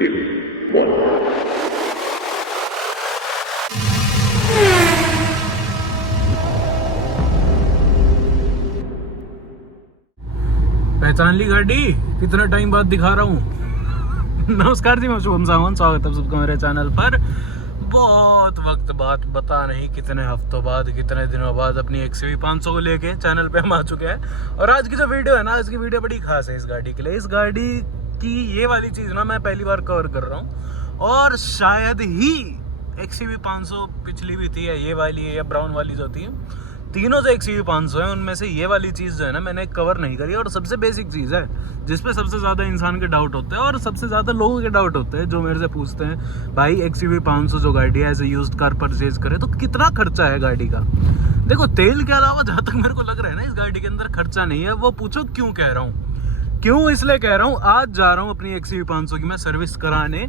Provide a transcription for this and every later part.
XUV 1. पहचान ली गाड़ी? कितना टाइम बाद दिखा रहा हूँ। नमस्कार जी, मैं शुभम सावंत, स्वागत है सबका मेरे चैनल पर। बहुत वक्त बाद, पता नहीं कितने हफ्तों बाद, कितने दिनों बाद अपनी XUV 500 को लेके चैनल पे हम आ चुके हैं। और आज की जो वीडियो है ना, आज की वीडियो बड़ी खास है इस गाड़ी के लिए। इस गाड़ी की ये वाली चीज़ ना मैं पहली बार कवर कर रहा हूँ, और शायद ही XUV 500 पिछली भी थी, या ये वाली है, या ब्राउन वाली जो थी, तीनों जो XUV 500 है उनमें से ये वाली चीज़ जो है ना मैंने कवर नहीं करी। और सबसे बेसिक चीज़ है जिसपे सबसे ज़्यादा इंसान के डाउट होते हैं और सबसे ज़्यादा लोगों के डाउट होते हैं, जो मेरे से पूछते हैं भाई XUV 500 जो गाड़ी है as a used car purchase करे तो कितना खर्चा है गाड़ी का। देखो, तेल के अलावा जहाँ तक मेरे को लग रहा है ना इस गाड़ी के अंदर खर्चा नहीं है। वो पूछो क्यों कह रहा हूँ, क्यों इसलिए कह रहा हूँ, आज जा रहा हूँ अपनी XUV 500 की मैं सर्विस कराने,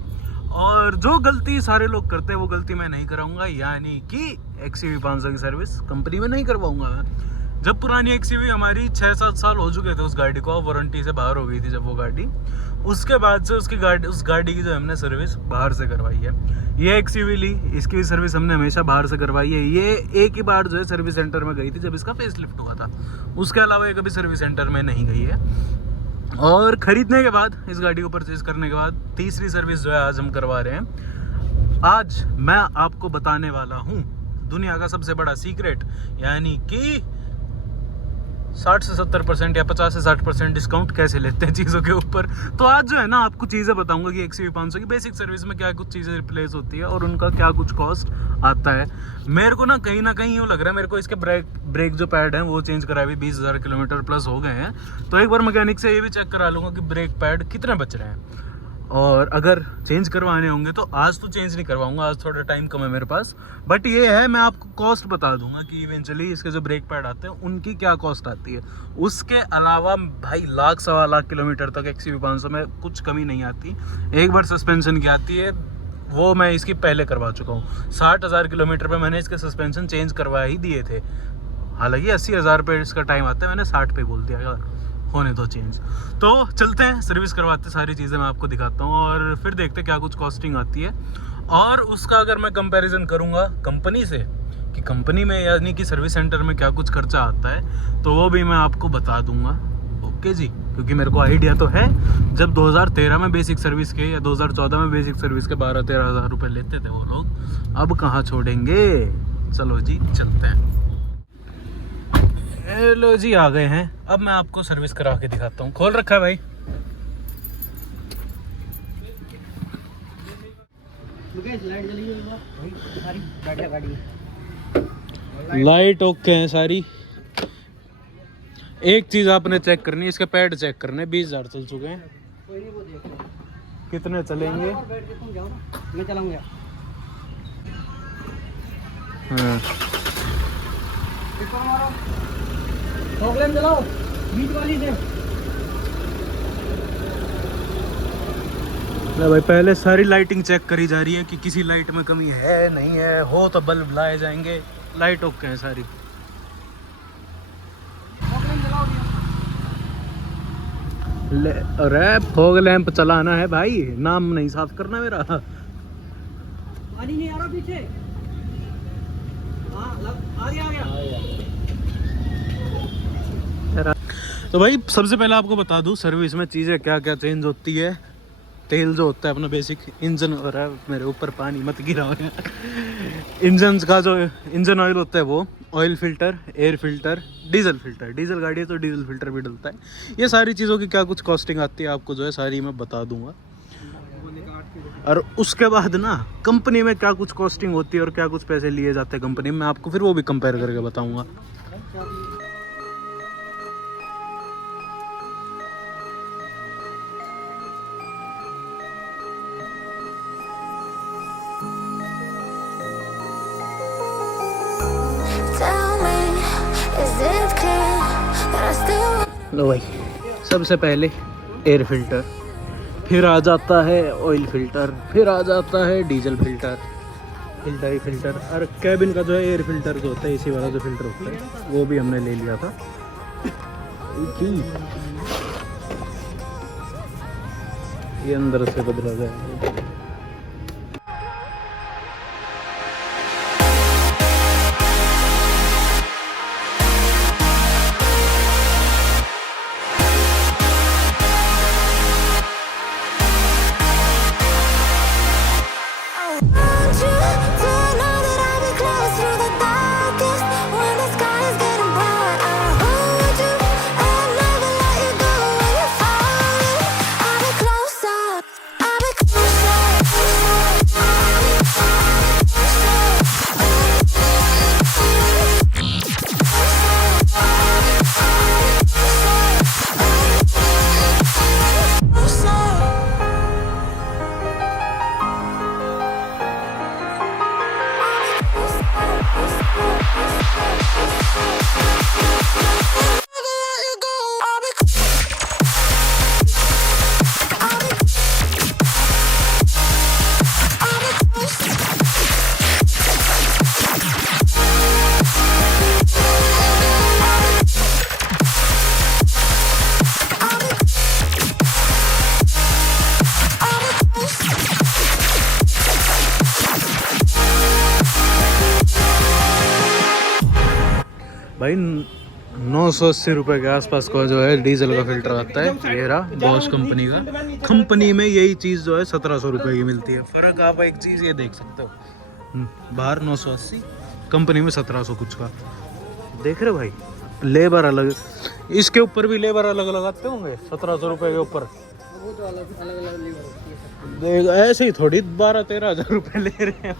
और जो गलती सारे लोग करते हैं वो गलती मैं नहीं कराऊंगा। यानी कि XUV 500 की सर्विस कंपनी में नहीं करवाऊंगा मैं। जब पुरानी XUV हमारी 6-7 साल हो चुके थे उस गाड़ी को, वारंटी से बाहर हो गई थी जब वो गाड़ी, उसके बाद से उस गाड़ी की जो हमने सर्विस बाहर से करवाई है। ये XUV ली, इसकी भी सर्विस हमने हमेशा बाहर से करवाई है। ये एक ही बार जो है सर्विस सेंटर में गई थी जब इसका फेसलिफ्ट हुआ था, उसके अलावा ये कभी सर्विस सेंटर में नहीं गई है। और ख़रीदने के बाद, इस गाड़ी को परचेज़ करने के बाद, तीसरी सर्विस जो है आज हम करवा रहे हैं। आज मैं आपको बताने वाला हूँ दुनिया का सबसे बड़ा सीक्रेट, यानी कि 60 से 70% या 50 से 60% डिस्काउंट कैसे लेते हैं चीज़ों के ऊपर। तो आज जो है ना आपको चीज़ें बताऊंगा कि XUV 500 की बेसिक सर्विस में क्या कुछ चीज़ें रिप्लेस होती है और उनका क्या कुछ कॉस्ट आता है। मेरे को ना कहीं यूँ लग रहा है, मेरे को इसके ब्रेक जो पैड हैं वो चेंज कराए भी 20,000 किलोमीटर प्लस हो गए हैं। तो एक बार मैकेनिक से ये भी चेक करा लूँगा कि ब्रेक पैड कितने बच रहे हैं, और अगर चेंज करवाने होंगे तो आज तो चेंज नहीं करवाऊंगा, आज थोड़ा टाइम कम है मेरे पास। बट ये है, मैं आपको कॉस्ट बता दूंगा कि इवेंचुअली इसके जो ब्रेक पैड आते हैं उनकी क्या कॉस्ट आती है। उसके अलावा भाई 1,00,000-1,25,000 किलोमीटर तक XUV 500 में कुछ कमी नहीं आती। एक बार सस्पेंशन की आती है, वो मैं इसकी पहले करवा चुका हूँ। 60,000 किलोमीटर पर मैंने इसके सस्पेंशन चेंज करवा ही दिए थे। हालांकि 80,000 पे इसका टाइम आता है, मैंने 60 पे बोल दिया होने दो चेंज। तो चलते हैं, सर्विस करवाते, सारी चीज़ें मैं आपको दिखाता हूँ और फिर देखते क्या कुछ कॉस्टिंग आती है। और उसका अगर मैं कंपैरिजन करूँगा कंपनी से कि कंपनी में यानी कि सर्विस सेंटर में क्या कुछ खर्चा आता है, तो वो भी मैं आपको बता दूँगा। ओके जी, क्योंकि मेरे को आइडिया तो है, जब 2013 में बेसिक सर्विस के या 2014 में बेसिक सर्विस के 12-13 हज़ार रुपये लेते थे वो लोग, अब कहाँ छोड़ेंगे। चलो जी चलते हैं। हेलो जी, आ गए हैं। अब मैं आपको सर्विस करा के दिखाता हूँ। खोल रखा है भाई, लाइट ओके है सारी। एक चीज़ आपने चेक करनी है, इसके पैड चेक करने। 20,000 चल चुके हैं, कितने चलेंगे। हाँ, चलाओ बीच वाली से। भाई पहले सारी लाइटिंग चेक करी जा रही है कि किसी लाइट में कमी है नहीं है, हो तो बल्ब लाए जाएंगे। लाइट ओके है सारी। अरे फॉग लैंप चलाना है भाई, नाम नहीं साफ करना मेरा। पानी नहीं आ रहा पीछे। आ गया। तो भाई सबसे पहले आपको बता दूं सर्विस में चीज़ें क्या क्या चेंज होती है। तेल जो होता है अपना बेसिक, इंजन हो रहा है मेरे ऊपर, पानी मत गिरा हो है। इंजन का जो इंजन ऑयल होता है वो, oil filter, air filter, diesel filter. Diesel गाड़ी है तो डीजल फिल्टर भी डलता है। ये सारी चीज़ों की क्या कुछ कॉस्टिंग आती है आपको जो है सारी मैं बता दूंगा। और उसके बाद ना कंपनी में क्या कुछ कॉस्टिंग होती है और क्या कुछ पैसे लिए जाते हैं कंपनी में, मैं आपको फिर वो भी कंपेयर करके बताऊँगा। लो भाई, सबसे पहले एयर फिल्टर, फिर आ जाता है ऑयल फिल्टर, फिर आ जाता है डीजल फिल्टर, फिल्टर ही फिल्टर। और कैबिन का जो है एयर फिल्टर जो होता है, इसी वाला जो फिल्टर होता है वो भी हमने ले लिया था। ये अंदर से बदला जाएगा। भाई 980 रुपये के आसपास का जो है डीजल का फिल्टर आता है। ये रहा बॉश कंपनी का। कंपनी में यही चीज़ जो है 1700 रुपये की मिलती है। फ़र्क आप एक चीज़ ये देख सकते हो, बाहर 980, कंपनी में 1700 कुछ का। देख रहे भाई, लेबर अलग, इसके ऊपर भी लेबर अलग लगाते होंगे 1700 रुपये के ऊपर। वो तो अलग अलग लेबर होती है। देख ऐसे ही थोड़ी 12-13 हज़ार रुपये ले रहे हैं।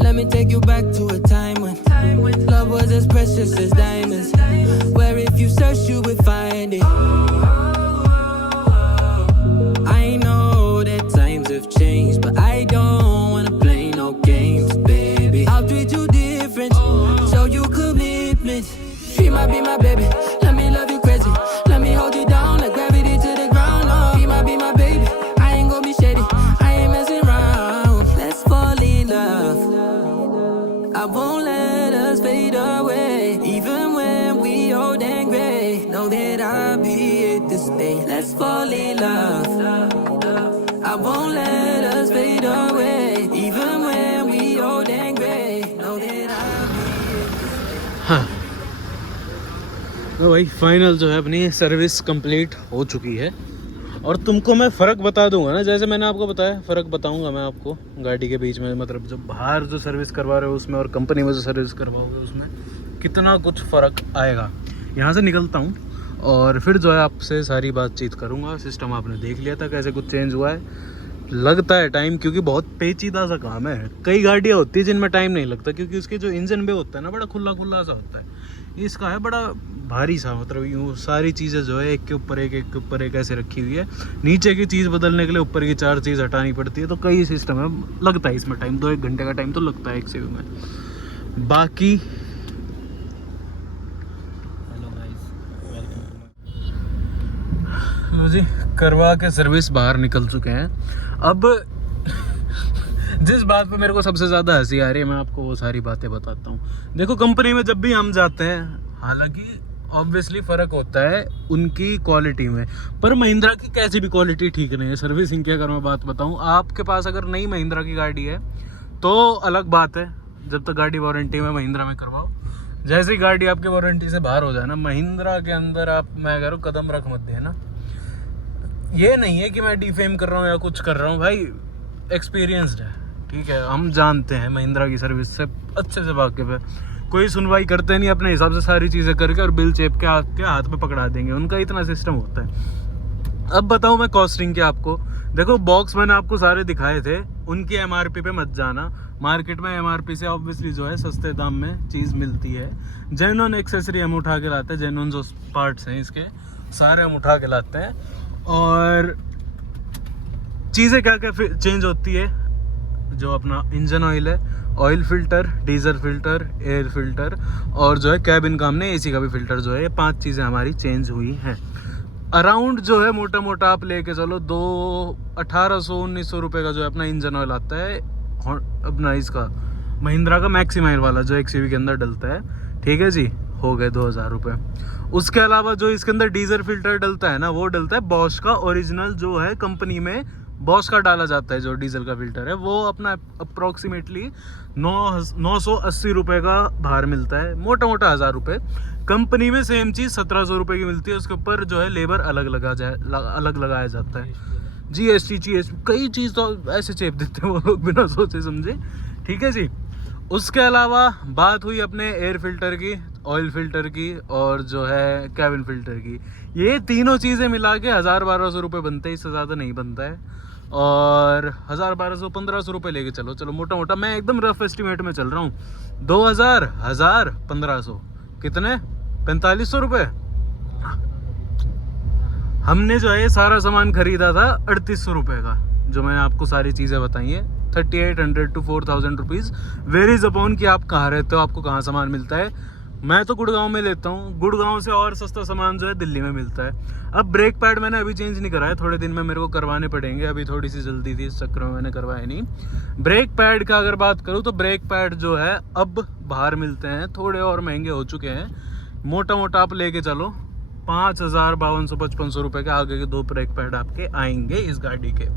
Let me take you back to a time when love was as precious as diamonds, where if you search you would find it. I know that times have changed, but I don't wanna play no games, baby. I'll treat you different, show you commitment. She might be my baby, let me love you crazy, let me hold you down like gravity to the ground. Oh, be my baby, I ain't gonna be shady, I ain't messing around. Let's fall in love, I won't let us fade away, even when we old and gray. Know that I'll be here to stay. Let's fall in love, I won't let us fade away, even when we old and gray. Know that I'll be here to stay. हाँ तो भाई final जो है अपनी service complete हो चुकी है। और तुमको मैं फ़र्क बता दूंगा ना, जैसे मैंने आपको बताया, फ़र्क बताऊंगा मैं आपको गाड़ी के बीच में। मतलब जो बाहर जो सर्विस करवा रहे हो उसमें और कंपनी में जो सर्विस करवाओगे उसमें कितना कुछ फ़र्क आएगा। यहाँ से निकलता हूँ और फिर जो है आपसे सारी बातचीत करूँगा। सिस्टम आपने देख लिया था कैसे कुछ चेंज हुआ है। लगता है टाइम, क्योंकि बहुत पेचीदा सा काम है। कई गाड़ियाँ होती है जिनमें टाइम नहीं लगता, क्योंकि उसके जो इंजन बे होता है ना बड़ा खुला खुला सा होता है। इसका है बड़ा भारी सा, मतलब यूँ सारी चीज़ें जो है एक के ऊपर एक ऐसे रखी हुई है। नीचे की चीज़ बदलने के लिए ऊपर की 4 चीज़ हटानी पड़ती है। तो कई सिस्टम है, लगता है इसमें टाइम, 2-1 घंटे का टाइम तो लगता है एक सीवी में। बाकी लो जी, करवा के सर्विस बाहर निकल चुके हैं। अब जिस बात पे मेरे को सबसे ज़्यादा हंसी आ रही है मैं आपको वो सारी बातें बताता हूँ। देखो कंपनी में जब भी हम जाते हैं, हालांकि ऑब्वियसली फ़र्क होता है उनकी क्वालिटी में, पर महिंद्रा की कैसी भी क्वालिटी ठीक नहीं है। सर्विसिंग की अगर मैं बात बताऊँ, आपके पास अगर नई महिंद्रा की गाड़ी है तो अलग बात है, जब तक गाड़ी वारंटी में महिंद्रा में करवाओ। जैसे ही गाड़ी आपकी वारंटी से बाहर हो जाए ना, महिंद्रा के अंदर आप, मैं कह रहा हूँ, कदम रख मत देना। ये नहीं है कि मैं डिफेम कर रहा हूँ या कुछ कर रहा हूँ, भाई एक्सपीरियंसड है, ठीक है, हम जानते हैं महिंद्रा की सर्विस से अच्छे से वाकिफ है। कोई सुनवाई करते नहीं, अपने हिसाब से सारी चीज़ें करके और बिल चेप के आपके हाथ में पकड़ा देंगे। उनका इतना सिस्टम होता है। अब बताऊं मैं कॉस्टिंग क्या आपको। देखो बॉक्स मैंने आपको सारे दिखाए थे, उनकी एमआरपी पे मत जाना। मार्केट में एमआरपी से ऑब्वियसली जो है सस्ते दाम में चीज़ मिलती है। जेन्युइन एक्सेसरी हम उठा के लाते हैं, जेन्युइन जो पार्ट्स हैं इसके सारे हम उठा के लाते हैं। और चीज़ें क्या क्या चेंज होती है, जो अपना इंजन ऑयल है, oil filter, diesel filter, air filter और जो है कैबिन का हमने एसी का भी फिल्टर जो है, ये 5 चीज़ें हमारी चेंज हुई हैं। अराउंड जो है मोटा मोटा आप लेके चलो 1800-1900 रुपये का जो है अपना इंजन ऑयल आता है अपना इसका महिंद्रा का मैक्सिमाइल वाला जो XUV के अंदर डलता है। ठीक है जी, हो गए 2000 रुपये। उसके अलावा जो इसके अंदर डीजल फिल्टर डलता है ना, वो डलता है बॉश का ओरिजिनल जो है कंपनी में बॉश का डाला जाता है। जो डीजल का फिल्टर है वो अपना अप्रोक्सीमेटली 980 रुपये का बाहर मिलता है, मोटा मोटा 1000 रुपये। कंपनी में सेम चीज़ 1700 रुपये की मिलती है, उसके ऊपर जो है लेबर अलग लगाया जाता है। GST कई चीज़ तो ऐसे चेप देते हैं वो लोग बिना सोचे समझे। ठीक है जी। उसके अलावा बात हुई अपने एयर फिल्टर की, ऑयल फिल्टर की और जो है कैबिन फिल्टर की। ये तीनों चीज़ें मिला के 1000-1200 रुपये बनते हैं, इससे ज़्यादा नहीं बनता है। और 1000-1200-1500 रुपये लेके चलो मोटा मोटा मैं एकदम रफ एस्टिमेट में चल रहा हूँ। 2000, 1000, 1500 कितने 4500 रुपये। हमने जो है सारा सामान खरीदा था 3800 रुपये का, जो मैंने आपको सारी चीज़ें बताई हैं। 3800 to 4000 रुपीज़ वेरीज अपॉन कि आप कहाँ रहते हो, आपको कहाँ सामान मिलता है। मैं तो गुड़गांव में लेता हूँ, गुड़गांव से और सस्ता सामान जो है दिल्ली में मिलता है। अब ब्रेक पैड मैंने अभी चेंज नहीं कराया, थोड़े दिन में मेरे को करवाने पड़ेंगे, अभी थोड़ी सी जल्दी थी इस चक्कर में मैंने करवाया नहीं। ब्रेक पैड का अगर बात करूँ तो ब्रेक पैड जो है अब बाहर मिलते हैं, थोड़े और महंगे हो चुके हैं। मोटा मोटा आप लेके चलो 5000, 5200-5500 रुपये के आगे के 2 ब्रेक पैड आपके आएंगे इस गाड़ी के।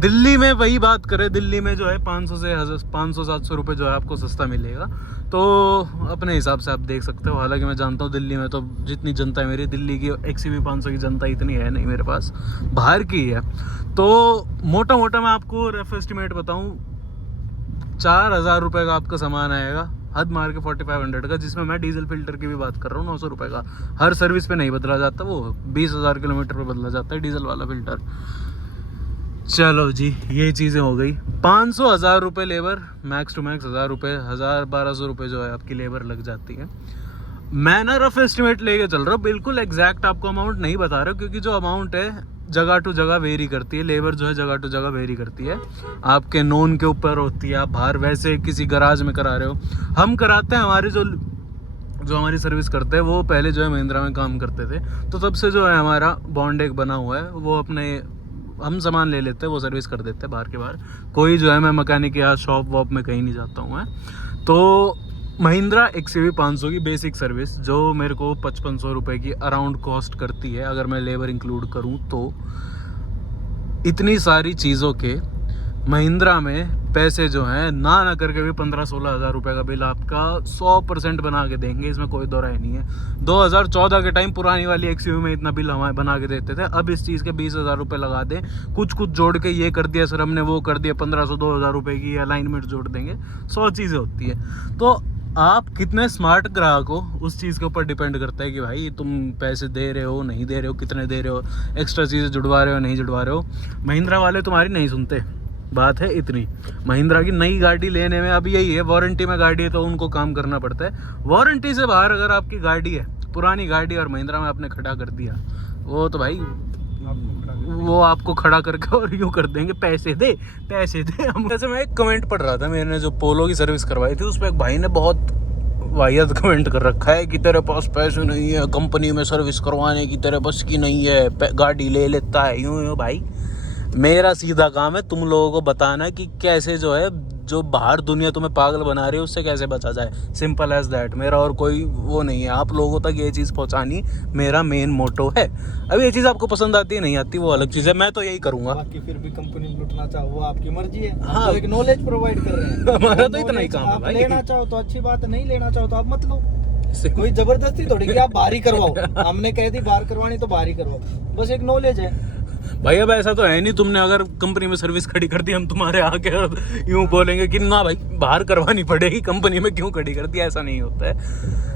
दिल्ली में वही बात करें, दिल्ली में जो है 500-700 रुपये जो है आपको सस्ता मिलेगा। तो अपने हिसाब से आप देख सकते हो। हालांकि मैं जानता हूँ दिल्ली में तो जितनी जनता है मेरी, दिल्ली की XUV 500 की जनता इतनी है नहीं मेरे पास, बाहर की है। तो मोटा मोटा मैं आपको रफ एस्टिमेट बताऊँ 4000 रुपये का आपका सामान आएगा, हद मार के 4500 का, जिसमें मैं डीजल फिल्टर की भी बात कर रहा हूँ 900 रुपये का। हर सर्विस पे नहीं बदला जाता, वो 20,000 किलोमीटर पे बदला जाता है डीजल वाला फिल्टर। चलो जी, ये चीज़ें हो गई। 500-1000 रुपये लेबर, मैक्स टू मैक्स 1000 रुपये, 1000-1200 रुपये जो है आपकी लेबर लग जाती है। मैं ना रफ एस्टिमेट लेके चल रहा हूँ, बिल्कुल एग्जैक्ट आपको अमाउंट नहीं बता रहा हूँ, क्योंकि जो अमाउंट है जगह टू जगह वेरी करती है। लेबर जो है जगह टू जगह वेरी करती है, आपके नोन के ऊपर होती है। आप बाहर वैसे किसी गराज में करा रहे हो, हम कराते हैं। हमारे जो हमारी सर्विस करते हैं वो पहले जो है महिंद्रा में काम करते थे, तो तब से जो है हमारा बॉन्ड एक बना हुआ है। वो अपने हम सामान ले लेते हैं, वो सर्विस कर देते हैं बाहर के बाहर। कोई जो है मैं मैकेनिक या शॉप वॉप में कहीं नहीं जाता हूँ मैं। तो महिंद्रा XUV 500 की बेसिक सर्विस जो मेरे को 5500 रुपये की अराउंड कॉस्ट करती है, अगर मैं लेबर इंक्लूड करूं तो। इतनी सारी चीज़ों के महिंद्रा में पैसे जो हैं ना करके भी 15-16 हज़ार रुपये का बिल आपका 100% बना के देंगे, इसमें कोई दो राय नहीं है। 2014 के टाइम पुरानी वाली XUV में इतना बिल हमारे बना के देते थे, अब इस चीज़ के 20,000 रुपये लगा दें, कुछ जोड़ के ये कर दिया सर हमने, वो कर दिया, 1500-2000 रुपये की अलाइनमेंट जोड़ देंगे, 100 चीज़ें होती है। तो आप कितने स्मार्ट ग्राहक हो उस चीज़ के ऊपर डिपेंड करता है कि भाई तुम पैसे दे रहे हो नहीं दे रहे हो, कितने दे रहे हो, एक्स्ट्रा चीज़ें जुड़वा रहे हो नहीं जुड़वा रहे हो। महिंद्रा वाले तुम्हारी नहीं सुनते, बात है इतनी। महिंद्रा की नई गाड़ी लेने में अब यही है, वारंटी में गाड़ी है तो उनको काम करना पड़ता है। वारंटी से बाहर अगर आपकी गाड़ी है, पुरानी गाड़ी और महिंद्रा में आपने खड़ा कर दिया, वो तो भाई वो आपको खड़ा करके और यूँ कर देंगे, पैसे दे पैसे दे। हम जैसे मैं एक कमेंट पढ़ रहा था, मैंने जो पोलो की सर्विस करवाई थी उस पर एक भाई ने बहुत वाहियात कमेंट कर रखा है कि तेरे पास पैसे नहीं है, कंपनी में सर्विस करवाने की तेरे बस की नहीं है, गाड़ी ले लेता है यूँ। भाई मेरा सीधा काम है तुम लोगों को बताना कि कैसे जो है जो बाहर दुनिया तुम्हें पागल बना रही है उससे कैसे बचा जाए, सिंपल एज दैट। मेरा और कोई वो नहीं है, आप लोगों तक ये चीज़ पहुंचानी मेरा मेन मोटो है। अब ये चीज़ आपको पसंद आती है नहीं आती वो अलग चीज़ है, मैं तो यही करूँगा। बाकी फिर भी कंपनी में लुटना चाहो वो आपकी मर्जी है। हाँ, तो एक नॉलेज प्रोवाइड कर रहे हैं, हमारा तो इतना ही काम है भाई। लेना चाहो तो अच्छी बात है, नहीं लेना चाहो तो आप मत लो। कोई जबरदस्ती थोड़ी कि आप बाहर ही करवाओ, हमने कह दी बाहर करवानी तो बाहर ही करवाओ, बस एक नॉलेज है। भाई अब ऐसा तो है नहीं, तुमने अगर कंपनी में सर्विस खड़ी कर दी हम तुम्हारे आके यूं बोलेंगे कि ना भाई बाहर करवानी पड़ेगी, कंपनी में क्यों खड़ी कर दी, ऐसा नहीं होता है।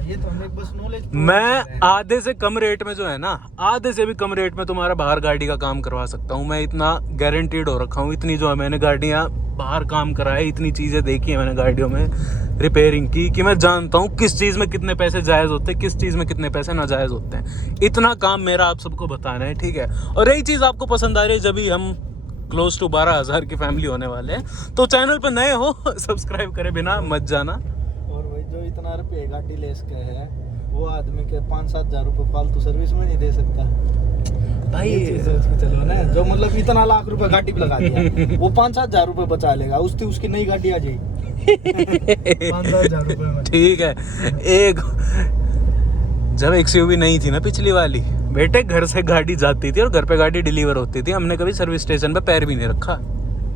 ये तो हमें बस नॉलेज। मैं आधे से कम रेट में जो है ना, आधे से भी कम रेट में तुम्हारा बाहर गाड़ी का काम करवा सकता हूँ मैं, इतना गारंटीड हो रखा हूँ। इतनी जो है मैंने गाड़ियाँ बाहर काम कराए, इतनी चीज़ें देखी है मैंने गाड़ियों में रिपेयरिंग की, कि मैं जानता हूँ किस चीज़ में कितने पैसे जायज़ होते हैं, किस चीज़ में कितने पैसे नाजायज़ होते हैं। इतना काम मेरा आप सबको बताना है, ठीक है। और यही चीज़ आपको पसंद आ रही है, जब भी हम क्लोज टू 12,000 की फैमिली होने वाले हैं, तो चैनल पर नए हो सब्सक्राइब करे बिना मत जाना। और भाई जो इतना रुपये गाड़ी ले सके है, वो आदमी के 5-7 हज़ार रुपये फालतू सर्विस में नहीं दे सकता भाई। ये चीज़ सोच के चलो ना, जो मतलब इतना लाख रुपए गाड़ी पे लगा दिया, वो 5-7 हज़ार रुपये बचा लेगा, उसकी नई गाड़ी आ जाएगी 5-7 हज़ार रुपये में। ठीक है। एक जब XUV नहीं थी ना पिछली वाली, बेटे घर से गाड़ी जाती थी और घर पे गाड़ी डिलीवर होती थी, हमने कभी सर्विस स्टेशन पे पैर भी नहीं रखा।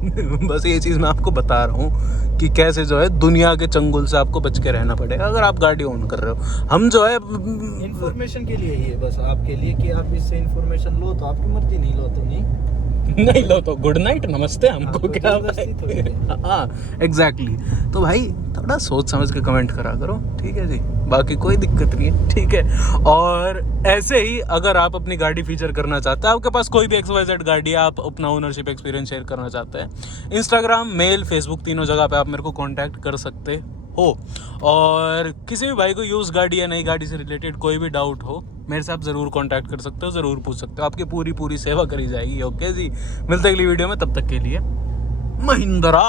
बस ये चीज़ मैं आपको बता रहा हूँ कि कैसे जो है दुनिया के चंगुल से आपको बच के रहना पड़ेगा अगर आप गाड़ी ओन कर रहे हो। हम जो है इन्फॉर्मेशन के लिए ये बस आपके लिए कि आप इससे इन्फॉर्मेशन लो तो आपकी मर्जी, नहीं लो तो नहीं लो तो गुड नाइट नमस्ते, हमको हाँ, क्या जबरदस्ती थोड़ी है। हाँ एग्जैक्टली। तो भाई थोड़ा सोच समझ के कमेंट करा करो, ठीक है जी, बाकी कोई दिक्कत नहीं है, ठीक है। और ऐसे ही अगर आप अपनी गाड़ी फीचर करना चाहते हैं, आपके पास कोई भी XYZ गाड़ी है, आप अपना ओनरशिप एक्सपीरियंस शेयर करना चाहते हैं, इंस्टाग्राम, मेल, फेसबुक, तीनों जगह पे आप मेरे को कांटेक्ट कर सकते हो। और किसी भी भाई को यूज़ गाड़ी या नई गाड़ी से रिलेटेड कोई भी डाउट हो, मेरे से आप ज़रूर कांटेक्ट कर सकते हो, ज़रूर पूछ सकते हो, आपकी पूरी सेवा करी जाएगी। ओके जी, मिलते हैं अगली वीडियो में, तब तक के लिए महिंद्रा।